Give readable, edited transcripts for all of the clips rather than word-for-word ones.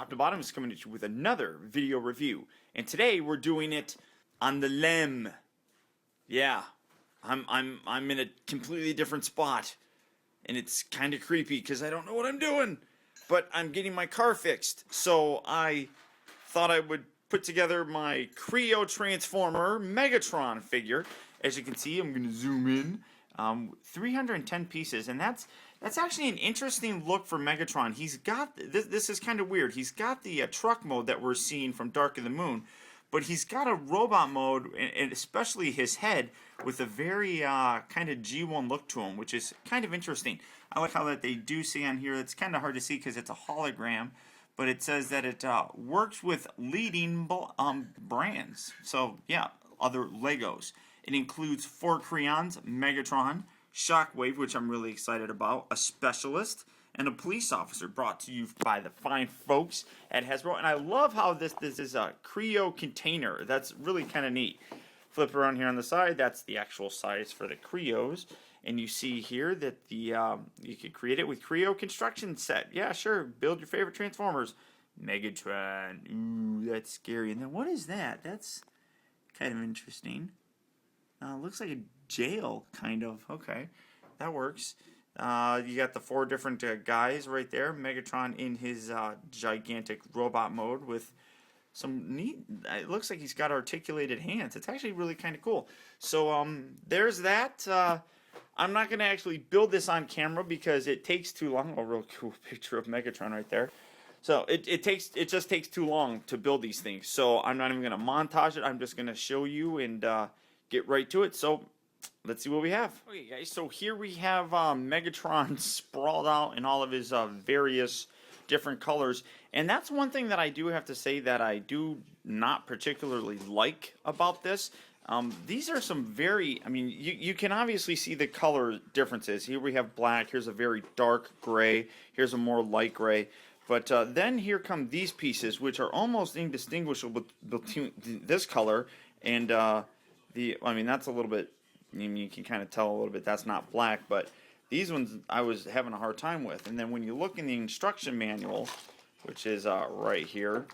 Optibotimus coming at you with another video review, and today we're doing it on the lem. Yeah, I'm in a completely different spot, and it's kind of creepy because I don't know what I'm doing, but I'm getting my car fixed, so I thought I would put together my Kre-O Transformer Megatron figure. As you can see, I'm going to zoom in. 310 pieces, and that's actually an interesting look for Megatron. He's got this is kind of weird. He's got the truck mode that we're seeing from Dark of the Moon, but he's got a robot mode, and especially his head with a very kind of G1 look to him, which is kind of interesting. I like how that they do say on here. It's kind of hard to see because it's a hologram, but it says that it works with leading brands. So yeah, other Legos. It includes 4 crayons, Megatron, Shockwave, which I'm really excited about, a specialist, and a police officer, brought to you by the fine folks at Hasbro. And I love how this is a Kre-O container. That's really kind of neat. Flip around here on the side. That's the actual size for the Kre-Os. And you see here that the you could create it with Kre-O construction set. Yeah, sure. Build your favorite Transformers. Megatron. Ooh, that's scary. And then what is that? That's kind of interesting. Looks like a jail, kind of. Okay, that works. You got the 4 different guys right there. Megatron in his gigantic robot mode with some neat... It looks like he's got articulated hands. It's actually really kind of cool. So there's that. I'm not going to actually build this on camera because it takes too long. A real cool picture of Megatron right there. So it just takes too long to build these things. So I'm not even going to montage it. I'm just going to show you and get right to it. So let's see what we have. Okay guys, so here we have Megatron sprawled out in all of his various different colors, and that's one thing that I do have to say that I do not particularly like about this. These are some very, I mean, you can obviously see the color differences. Here we have black, here's a very dark gray, here's a more light gray. But then here come these pieces, which are almost indistinguishable between this color and I mean, that's a little bit, I mean, you can kind of tell a little bit that's not black, but these ones I was having a hard time with. And then when you look in the instruction manual, which is right here,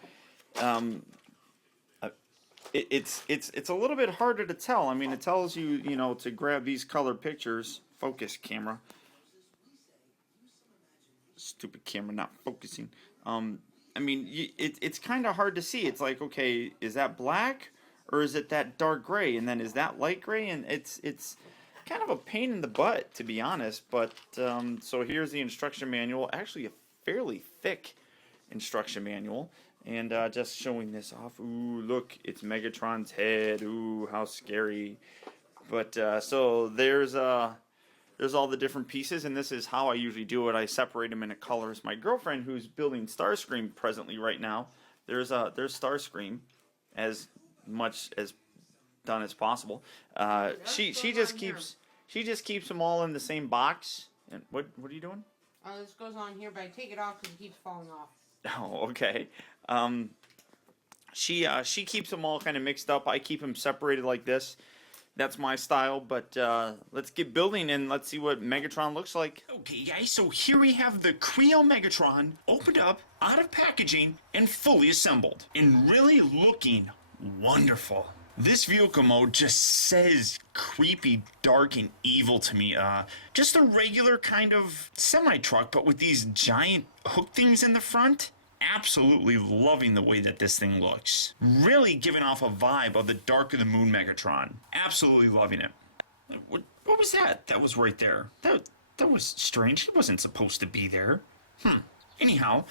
it's a little bit harder to tell. I mean, it tells you, you know, to grab these color pictures. Focus, camera. Stupid camera not focusing. I mean, it's kind of hard to see. It's like, okay, is that black? Or is it that dark gray, and then is that light gray? And it's kind of a pain in the butt, to be honest. But so here's the instruction manual. Actually, a fairly thick instruction manual, and just showing this off. Ooh, look, it's Megatron's head. Ooh, how scary! But so there's all the different pieces, and this is how I usually do it. I separate them into colors. My girlfriend, who's building Starscream presently right now, there's Starscream as much as done as possible. She just keeps them all in the same box. And what are you doing? This goes on here, but I take it off because it keeps falling off. Oh, okay. She keeps them all kind of mixed up. I keep them separated like this. That's my style, but let's get building and let's see what Megatron looks like. Okay guys, so here we have the Kre-O Megatron opened up, out of packaging, and fully assembled. And really looking wonderful. This vehicle mode just says creepy, dark, and evil to me. Just a regular kind of semi-truck, but with these giant hook things in the front. Absolutely loving the way that this thing looks. Really giving off a vibe of the Dark of the Moon Megatron. Absolutely loving it. What was that? That was right there. That was strange. He wasn't supposed to be there. Anyhow,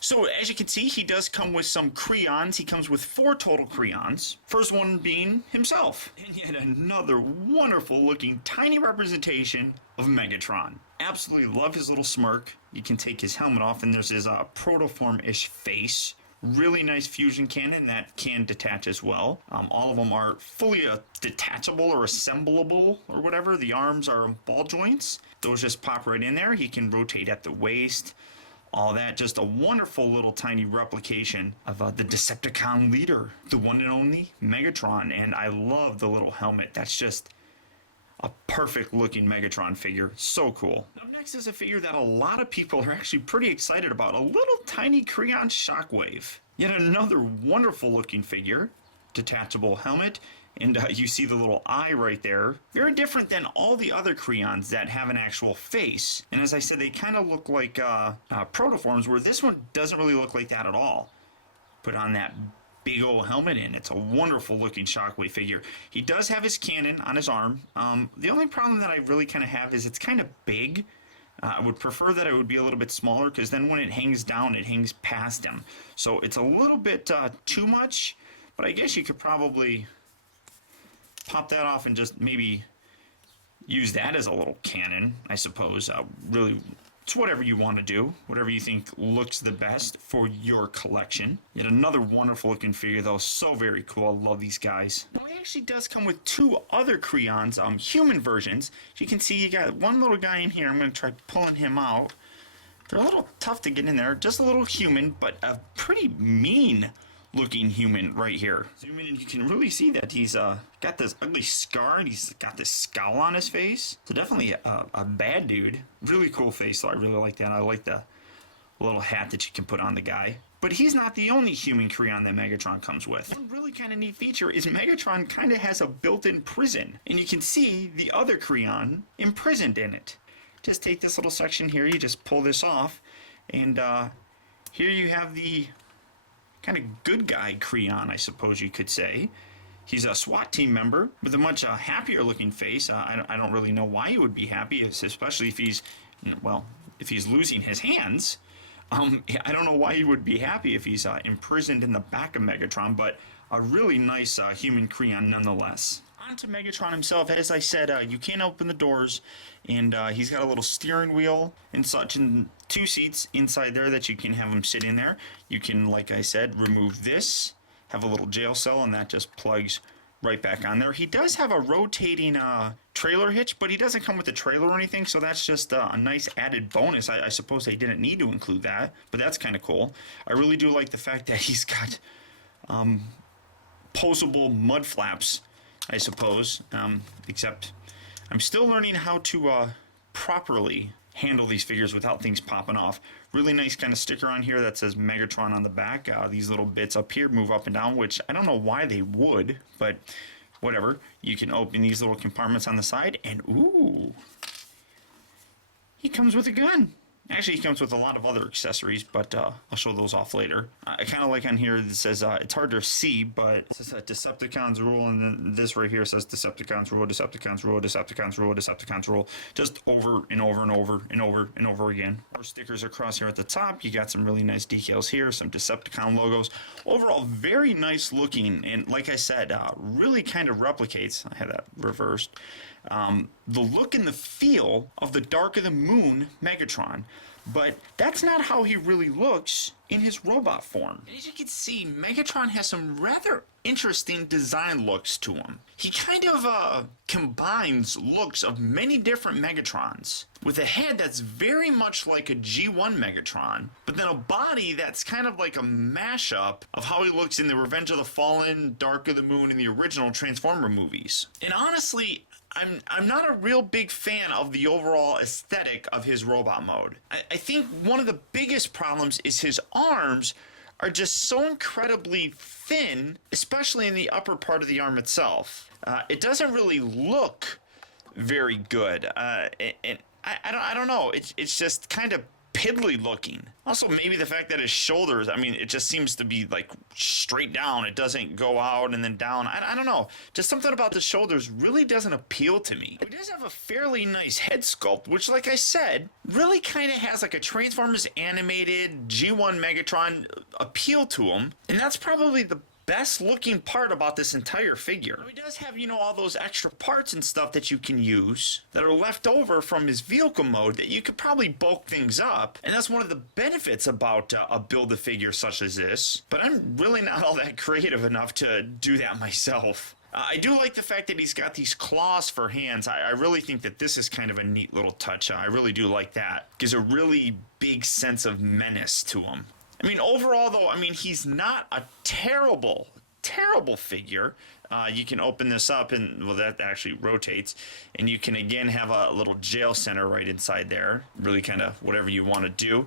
so as you can see, he does come with some crayons. He comes with 4 total crayons. First one being himself. And yet another wonderful looking tiny representation of Megatron. Absolutely love his little smirk. You can take his helmet off and there's his protoform-ish face. Really nice fusion cannon that can detach as well. All of them are fully detachable or assemblable or whatever. The arms are ball joints. Those just pop right in there. He can rotate at the waist. All that, just a wonderful little tiny replication of the Decepticon leader, the one and only Megatron. And I love the little helmet. That's just a perfect looking Megatron figure. So cool. Up next is a figure that a lot of people are actually pretty excited about. A little tiny Kre-O Shockwave. Yet another wonderful looking figure. Detachable helmet. And you see the little eye right there. Very different than all the other Kre-Ons that have an actual face. And as I said, they kind of look like protoforms, where this one doesn't really look like that at all. Put on that big old helmet in. It's a wonderful looking Shockwave figure. He does have his cannon on his arm. The only problem that I really kind of have is it's kind of big. I would prefer that it would be a little bit smaller, because then when it hangs down, it hangs past him. So it's a little bit too much, but I guess you could probably pop that off and just maybe use that as a little cannon, I suppose. Really, it's whatever you want to do, whatever you think looks the best for your collection. Yet another wonderful looking figure though, so very cool. I love these guys. Now he actually does come with two other Kre-Ons, human versions. As you can see, you got one little guy in here. I'm going to try pulling him out. They're a little tough to get in there, just a little human, but a pretty mean looking human right here. Zoom in and you can really see that he's got this ugly scar and he's got this scowl on his face. So definitely a bad dude. Really cool face though. I really like that. I like the little hat that you can put on the guy. But he's not the only human Kre-On that Megatron comes with. One really kind of neat feature is Megatron kind of has a built-in prison. And you can see the other Kre-On imprisoned in it. Just take this little section here, you just pull this off, and here you have the kind of good guy Kre-On, I suppose you could say. He's a SWAT team member with a much happier looking face. I don't really know why he would be happy, especially if he's, well, if he's losing his hands. I don't know why he would be happy if he's imprisoned in the back of Megatron, but a really nice human Kre-On nonetheless. On to Megatron himself. As I said, you can't open the doors, and he's got a little steering wheel and such, and two seats inside there that you can have him sit in there. You can, like I said, remove this, have a little jail cell, and that just plugs right back on there. He does have a rotating trailer hitch, but he doesn't come with a trailer or anything, so that's just a nice added bonus. I suppose they didn't need to include that, but that's kind of cool. I really do like the fact that he's got posable mud flaps, I suppose, except I'm still learning how to properly handle these figures without things popping off. Really nice kind of sticker on here that says Megatron on the back. These little bits up here move up and down, which I don't know why they would, but whatever. You can open these little compartments on the side, and ooh, he comes with a gun. Actually, he comes with a lot of other accessories, but I'll show those off later. I kind of like on here it says, it's hard to see, but it says Decepticons rule, and then this right here says Decepticons rule, Decepticons rule, Decepticons rule, Decepticons rule, just over and over and over and over and over again. More stickers across here at the top. You got some really nice decals here, some Decepticon logos. Overall, very nice looking, and like I said, really kind of replicates, I had that reversed, the look and the feel of the Dark of the Moon Megatron. But that's not how he really looks in his robot form. And as you can see, Megatron has some rather interesting design looks to him. He kind of combines looks of many different Megatrons, with a head that's very much like a G1 Megatron, but then a body that's kind of like a mashup of how he looks in the Revenge of the Fallen, Dark of the Moon, and the original Transformer movies. And honestly, I'm not a real big fan of the overall aesthetic of his robot mode. I think one of the biggest problems is his arms are just so incredibly thin, especially in the upper part of the arm itself. It doesn't really look very good, and I don't know. It's just kind of piddly looking. Also, maybe the fact that his shoulders, I mean, it just seems to be like straight down. It doesn't go out and then down. I don't know. Just something about the shoulders really doesn't appeal to me. He does have a fairly nice head sculpt, which, like I said, really kind of has like a Transformers animated G1 Megatron appeal to him. And that's probably the best looking part about this entire figure. He does have, all those extra parts and stuff that you can use that are left over from his vehicle mode that you could probably bulk things up. And that's one of the benefits about a Build-A-Figure such as this. But I'm really not all that creative enough to do that myself. I do like the fact that he's got these claws for hands. I really think that this is kind of a neat little touch. I really do like that. Gives a really big sense of menace to him. I mean, overall, though, he's not a terrible terrible figure. You can open this up, and well, that actually rotates, and you can again have a little jail center right inside there. Really kind of whatever you want to do.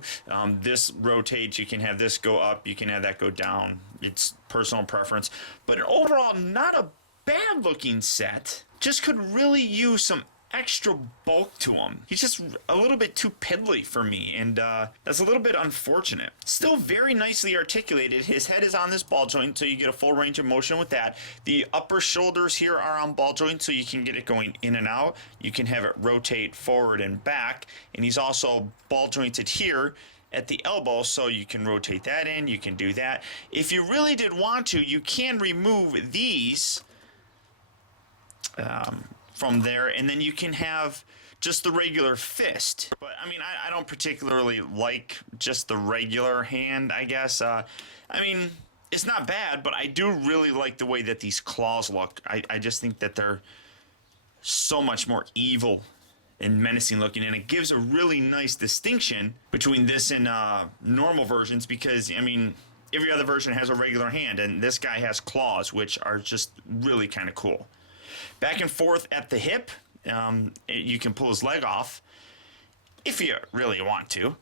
This rotates. You can have this go up. You can have that go down. It's personal preference, but overall, not a bad looking set. Just could really use some extra bulk to him. He's just a little bit too piddly for me, and that's a little bit unfortunate. Still very nicely articulated. His head is on this ball joint, so you get a full range of motion with that. The upper shoulders here are on ball joints, so you can get it going in and out. You can have it rotate forward and back, and he's also ball jointed here at the elbow, so you can rotate that in. You can do that. If you really did want to, you can remove these from there, and then you can have just the regular fist. But I mean, I don't particularly like just the regular hand, I guess. I mean, it's not bad, but I do really like the way that these claws look. I just think that they're so much more evil and menacing looking, and it gives a really nice distinction between this and normal versions, because I mean, every other version has a regular hand, and this guy has claws, which are just really kind of cool. Back and forth at the hip, you can pull his leg off if you really want to.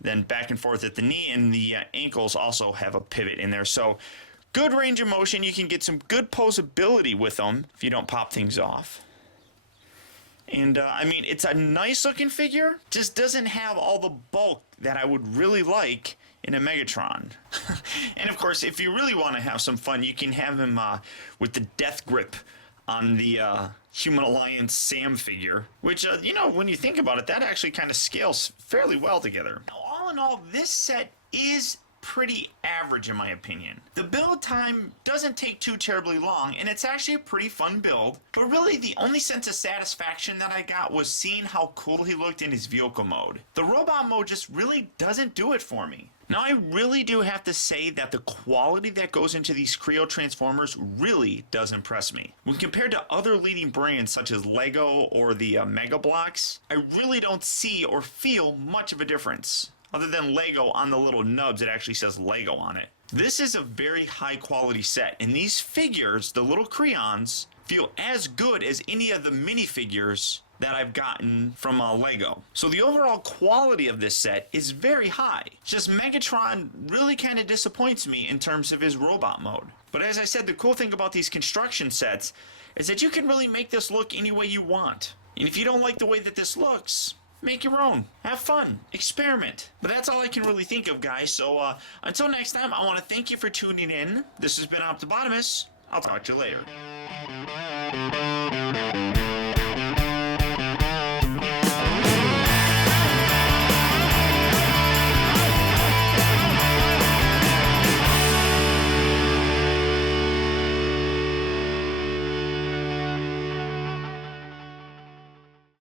Then back and forth at the knee, and the ankles also have a pivot in there. So good range of motion. You can get some good posability with them if you don't pop things off. And I mean, it's a nice looking figure, just doesn't have all the bulk that I would really like in a Megatron. And of course, if you really want to have some fun, you can have him with the death grip on the Human Alliance Sam figure, which, you know, when you think about it, that actually kind of scales fairly well together. Now, all in all, this set is pretty average in my opinion. The build time doesn't take too terribly long, and it's actually a pretty fun build, but really the only sense of satisfaction that I got was seeing how cool he looked in his vehicle mode. The robot mode just really doesn't do it for me. Now, I really do have to say that the quality that goes into these Kre-O Transformers really does impress me. When compared to other leading brands such as Lego or the Mega Bloks, I really don't see or feel much of a difference. Other than Lego on the little nubs, it actually says Lego on it. This is a very high quality set, and these figures, the little Kreons, feel as good as any of the minifigures that I've gotten from Lego. So the overall quality of this set is very high. Just Megatron really kind of disappoints me in terms of his robot mode. But as I said, the cool thing about these construction sets is that you can really make this look any way you want. And if you don't like the way that this looks, make your own. Have fun. Experiment. But that's all I can really think of, guys. So until next time, I want to thank you for tuning in. This has been Optibotimus. I'll talk to you later.